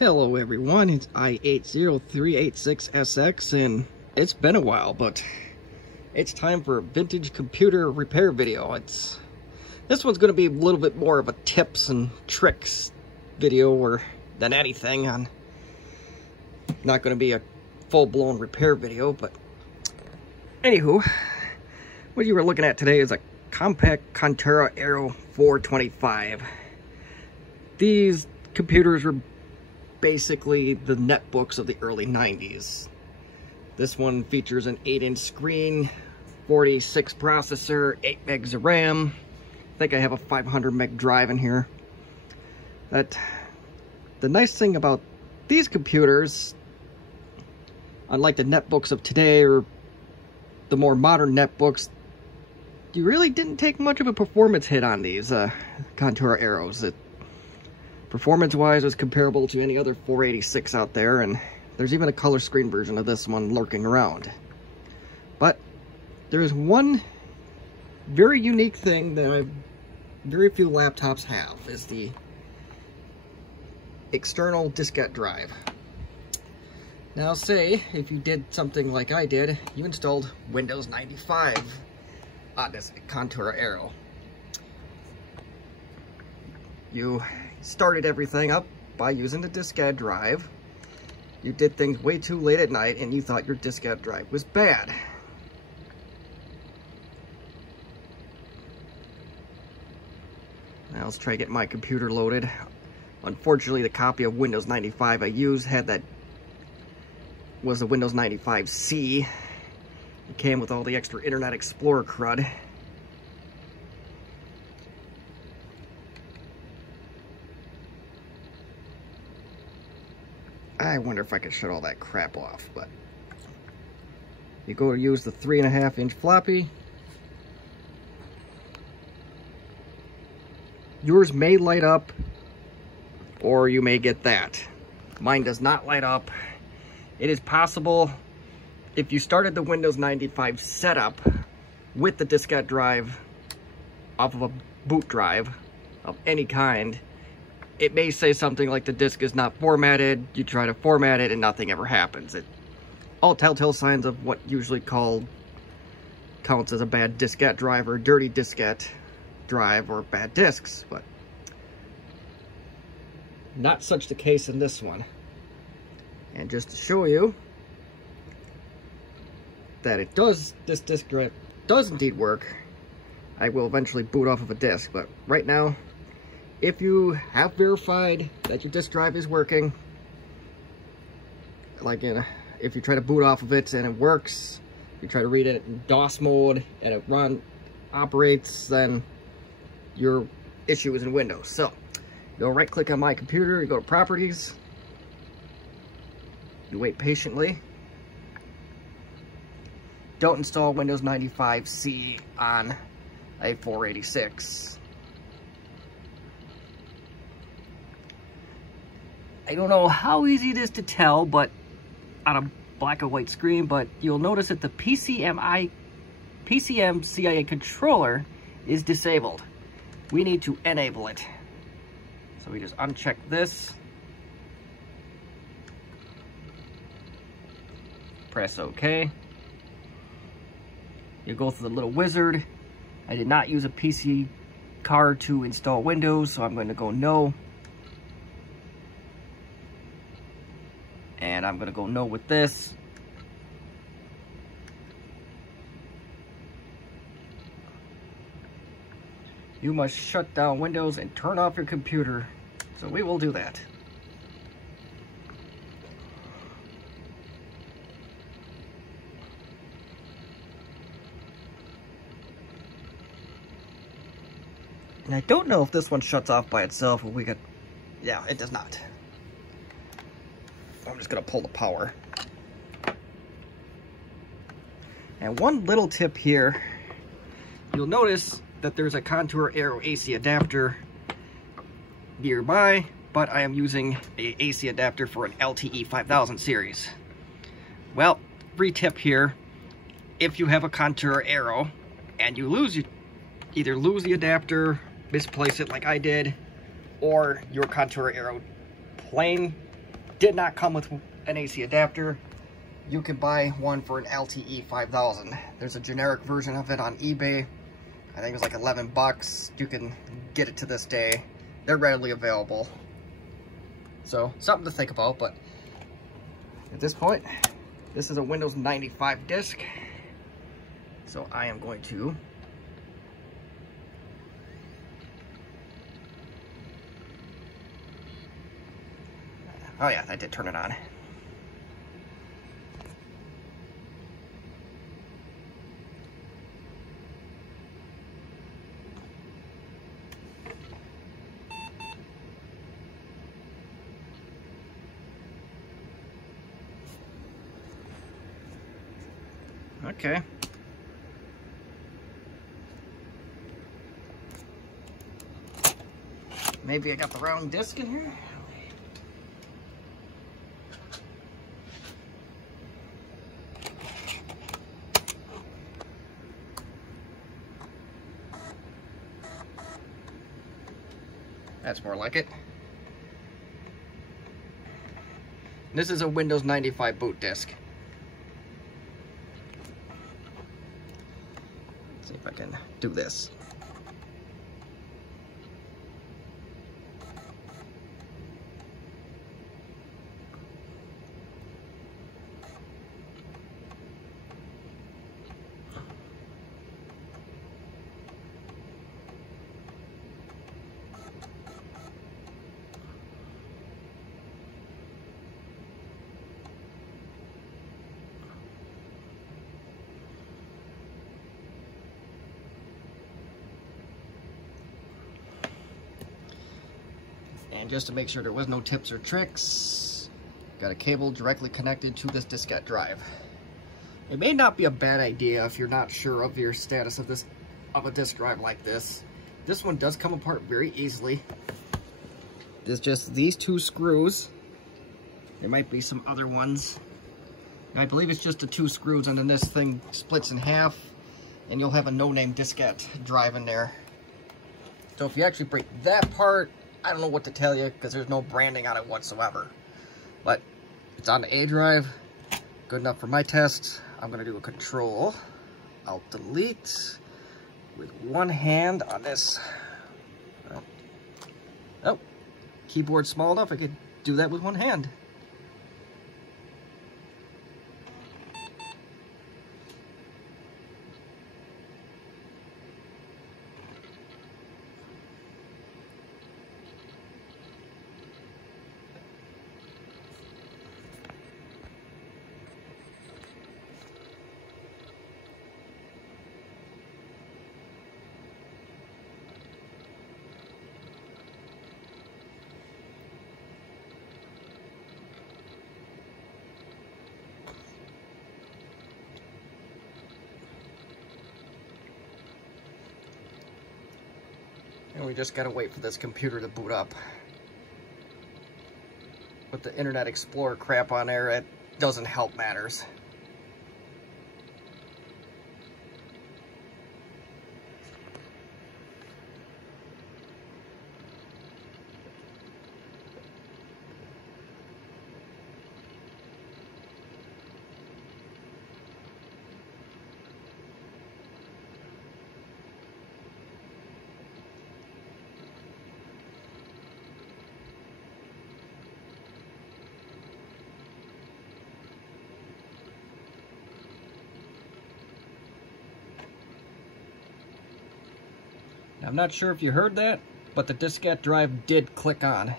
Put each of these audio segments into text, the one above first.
Hello everyone, it's I80386SX and it's been a while, but it's time for a vintage computer repair video. This one's going to be a little bit more of a tips and tricks video than anything. Not going to be a full-blown repair video, but anywho, what you were looking at today is a Compaq Contura Aero 425. These computers were basically the netbooks of the early 90s. This one features an 8-inch screen, 46 processor, 8 megs of RAM. I think I have a 500 meg drive in here. The nice thing about these computers, unlike the netbooks of today or the more modern netbooks, you really didn't take much of a performance hit on these Contura Aeros. Performance-wise, was comparable to any other 486 out there, and there's even a color screen version of this one lurking around. But there's one very unique thing that very few laptops have, is the external diskette drive. Now say, if you did something like I did, you installed Windows 95 on this Contura Aero. You started everything up by using the diskette drive. You did things way too late at night and you thought your diskette drive was bad. Now let's try to get my computer loaded. Unfortunately, the copy of Windows 95 I used was the Windows 95C. It came with all the extra Internet Explorer crud. I wonder if I could shut all that crap off, but you go to use the 3.5-inch floppy. Yours may light up, or you may get that. Mine does not light up. It is possible, if you started the Windows 95 setup with the diskette drive off of a boot drive of any kind, it may say something like the disk is not formatted. You try to format it and nothing ever happens. All telltale signs of what usually counts as a bad diskette drive or dirty diskette drive or bad disks, but not such the case in this one. And just to show you that this disk drive does indeed work, I will eventually boot off of a disk, but right now, if you have verified that your disk drive is working, like if you try to boot off of it and it works, you try to read it in DOS mode and it operates, then your issue is in Windows. So, you go right click on my computer, you go to Properties, you wait patiently. Don't install Windows 95C on a 486. I don't know how easy it is to tell, but on a black and white screen, but you'll notice that the PCMCIA controller is disabled. We need to enable it. So we just uncheck this. Press OK. You go through the little wizard. I did not use a PC card to install Windows, so I'm going to go no. And I'm going to go no with this. You must shut down Windows and turn off your computer. So we will do that. And I don't know if this one shuts off by itself, or yeah, it does not. I'm just going to pull the power. And one little tip here, you'll notice that there's a Contura Aero AC adapter nearby, but I am using a AC adapter for an LTE 5000 series. Well, free tip here, if you have a Contura Aero and you either lose the adapter, misplace it like I did, or your Contura Aero plain did not come with an AC adapter. You can buy one for an LTE 5000. There's a generic version of it on eBay. I think it was like 11 bucks. You can get it to this day. They're readily available. So, something to think about, but at this point, this is a Windows 95 disk. So I am going to oh yeah, I did turn it on. Okay. Maybe I got the round disc in here. That's more like it. This is a Windows 95 boot disk. Let's see if I can do this. And just to make sure there was no tips or tricks, got a cable directly connected to this diskette drive. It may not be a bad idea if you're not sure of your status of a disk drive like this. This one does come apart very easily. There's just these two screws. There might be some other ones. And I believe it's just the two screws, and then this thing splits in half, and you'll have a no-name diskette drive in there. So if you actually break that part, I don't know what to tell you because there's no branding on it whatsoever. But it's on the A drive. Good enough for my test. I'm going to do a Control Alt Delete with one hand on this. Oh, keyboard small enough I could do that with one hand. And we just gotta wait for this computer to boot up. With the Internet Explorer crap on there, it doesn't help matters. I'm not sure if you heard that, but the diskette drive did click on.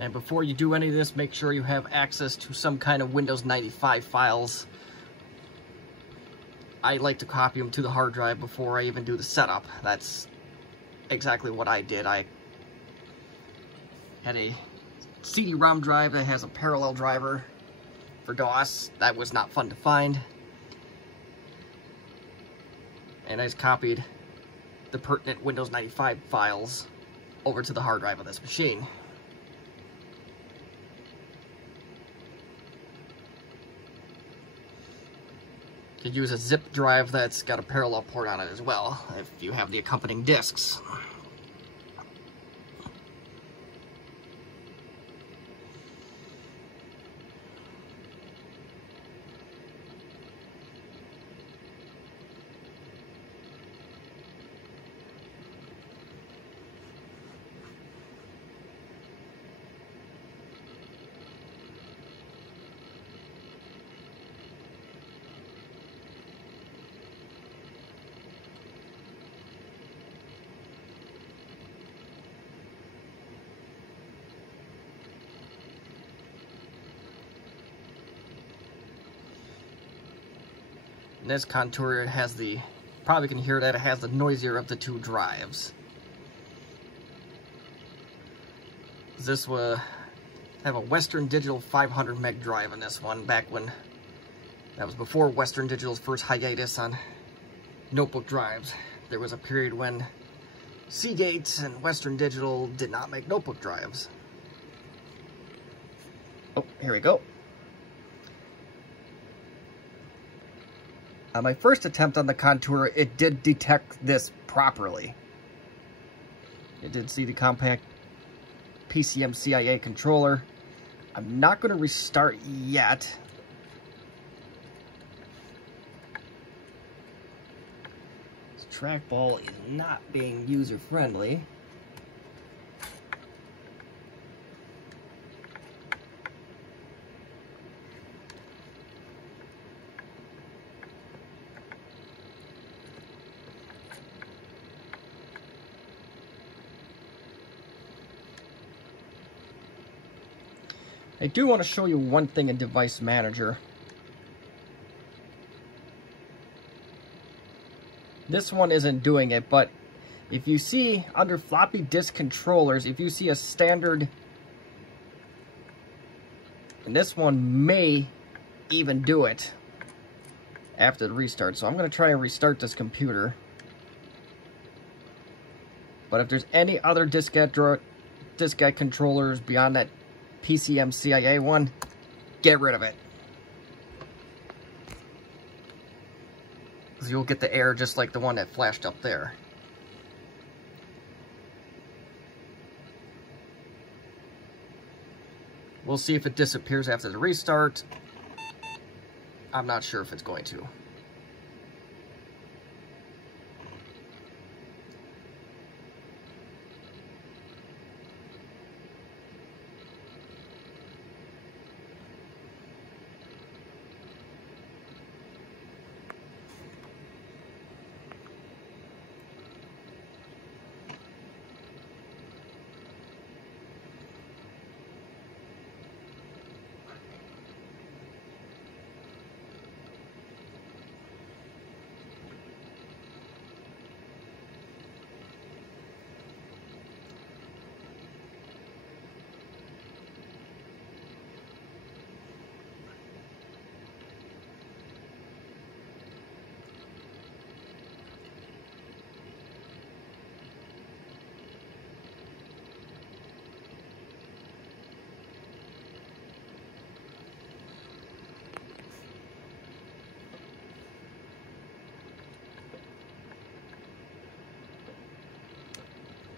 And before you do any of this, make sure you have access to some kind of Windows 95 files. I like to copy them to the hard drive before I even do the setup. That's exactly what I did. I had a CD-ROM drive that has a parallel driver for DOS. That was not fun to find. And I just copied the pertinent Windows 95 files over to the hard drive of this machine. could use a zip drive that's got a parallel port on it as well, if you have the accompanying discs. And this Contura has the, probably can hear that, it has the noisier of the two drives. This will have a Western Digital 500 meg drive in this one, back when, that was before Western Digital's first hiatus on notebook drives. There was a period when Seagate and Western Digital did not make notebook drives. Oh, here we go. On my first attempt on the Contura, it did detect this properly. It did see the Compaq PCMCIA controller. I'm not going to restart yet. This trackball is not being user-friendly. I do want to show you one thing in Device Manager. This one isn't doing it, but if you see under floppy disk controllers, if you see a standard, and this one may even do it after the restart. So I'm going to try and restart this computer. But if there's any other diskette controllers beyond that PCMCIA one, get rid of it. Because you'll get the error just like the one that flashed up there. We'll see if it disappears after the restart. I'm not sure if it's going to.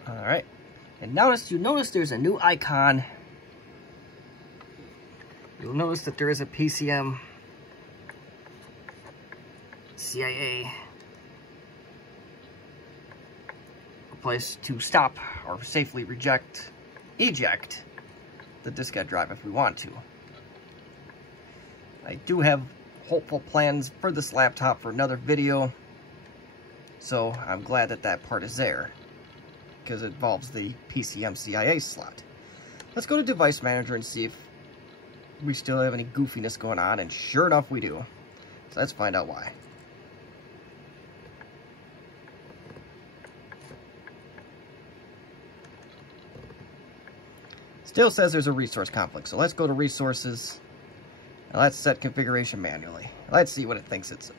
Alright, and you notice there's a new icon. You'll notice that there is a PCMCIA, a place to stop or safely eject the diskette drive if we want to. I do have hopeful plans for this laptop for another video, so I'm glad that that part is there, because it involves the PCMCIA slot. Let's go to Device Manager and see if we still have any goofiness going on, and sure enough we do. So let's find out why. Still says there's a resource conflict, so let's go to Resources, and let's set configuration manually. Let's see what it thinks it's.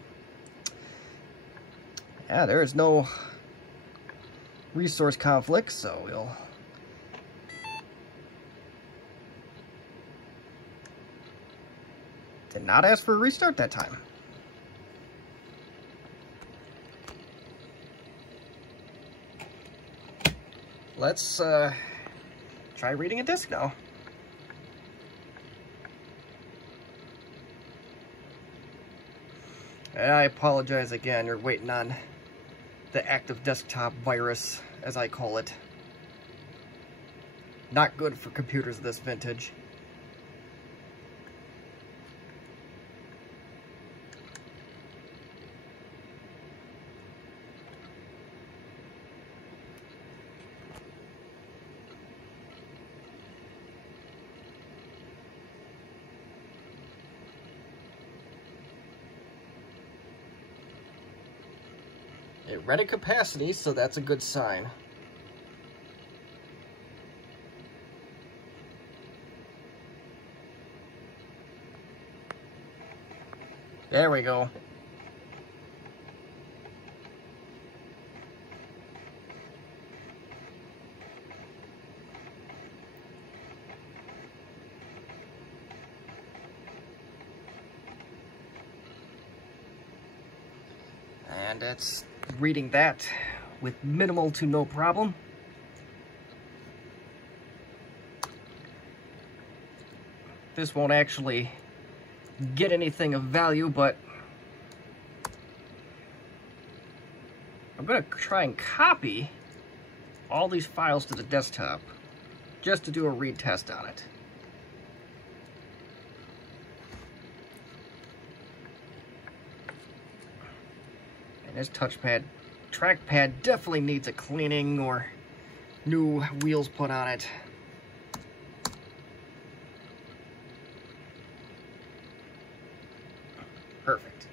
Yeah, there is no resource conflict, so we'll did not ask for a restart that time. let's try reading a disk now. And I apologize again, you're waiting on the active desktop virus, as I call it. Not good for computers this vintage. It read at capacity, so that's a good sign. There we go. And it's reading that with minimal to no problem. This won't actually get anything of value, but I'm going to try and copy all these files to the desktop just to do a read test on it. And this trackpad definitely needs a cleaning or new wheels put on it. Perfect.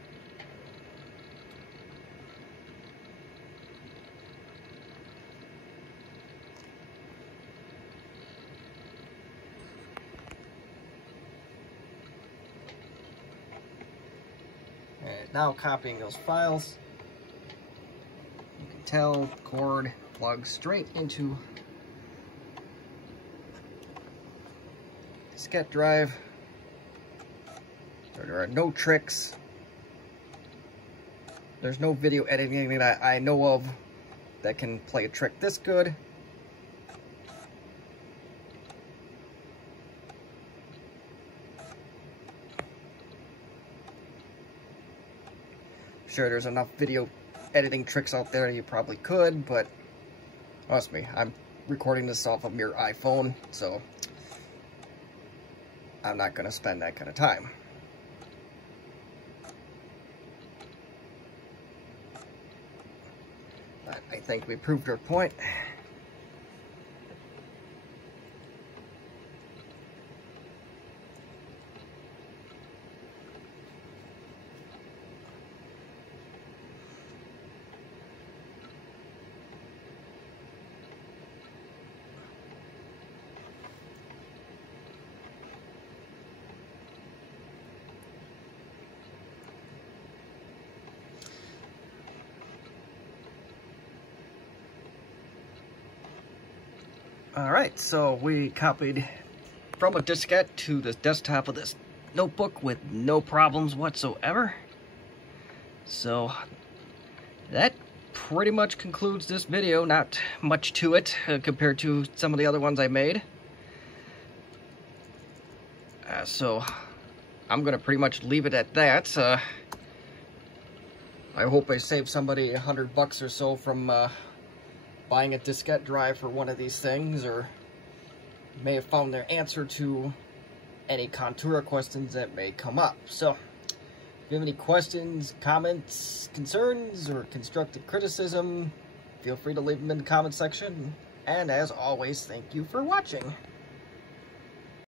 And now copying those files. You can tell the cord plugs straight into diskette drive. There are no tricks. There's no video editing that I know of that can play a trick this good. Sure, there's enough video editing tricks out there you probably could, but trust me, I'm recording this off a mere iPhone, so I'm not going to spend that kind of time. But I think we proved our point. Alright, so we copied from a diskette to the desktop of this notebook with no problems whatsoever. So that pretty much concludes this video. Not much to it compared to some of the other ones I made. So I'm going to pretty much leave it at that. I hope I saved somebody $100 or so from buying a diskette drive for one of these things, or may have found their answer to any Contura questions that may come up. So, if you have any questions, comments, concerns, or constructive criticism, feel free to leave them in the comment section. And as always, thank you for watching.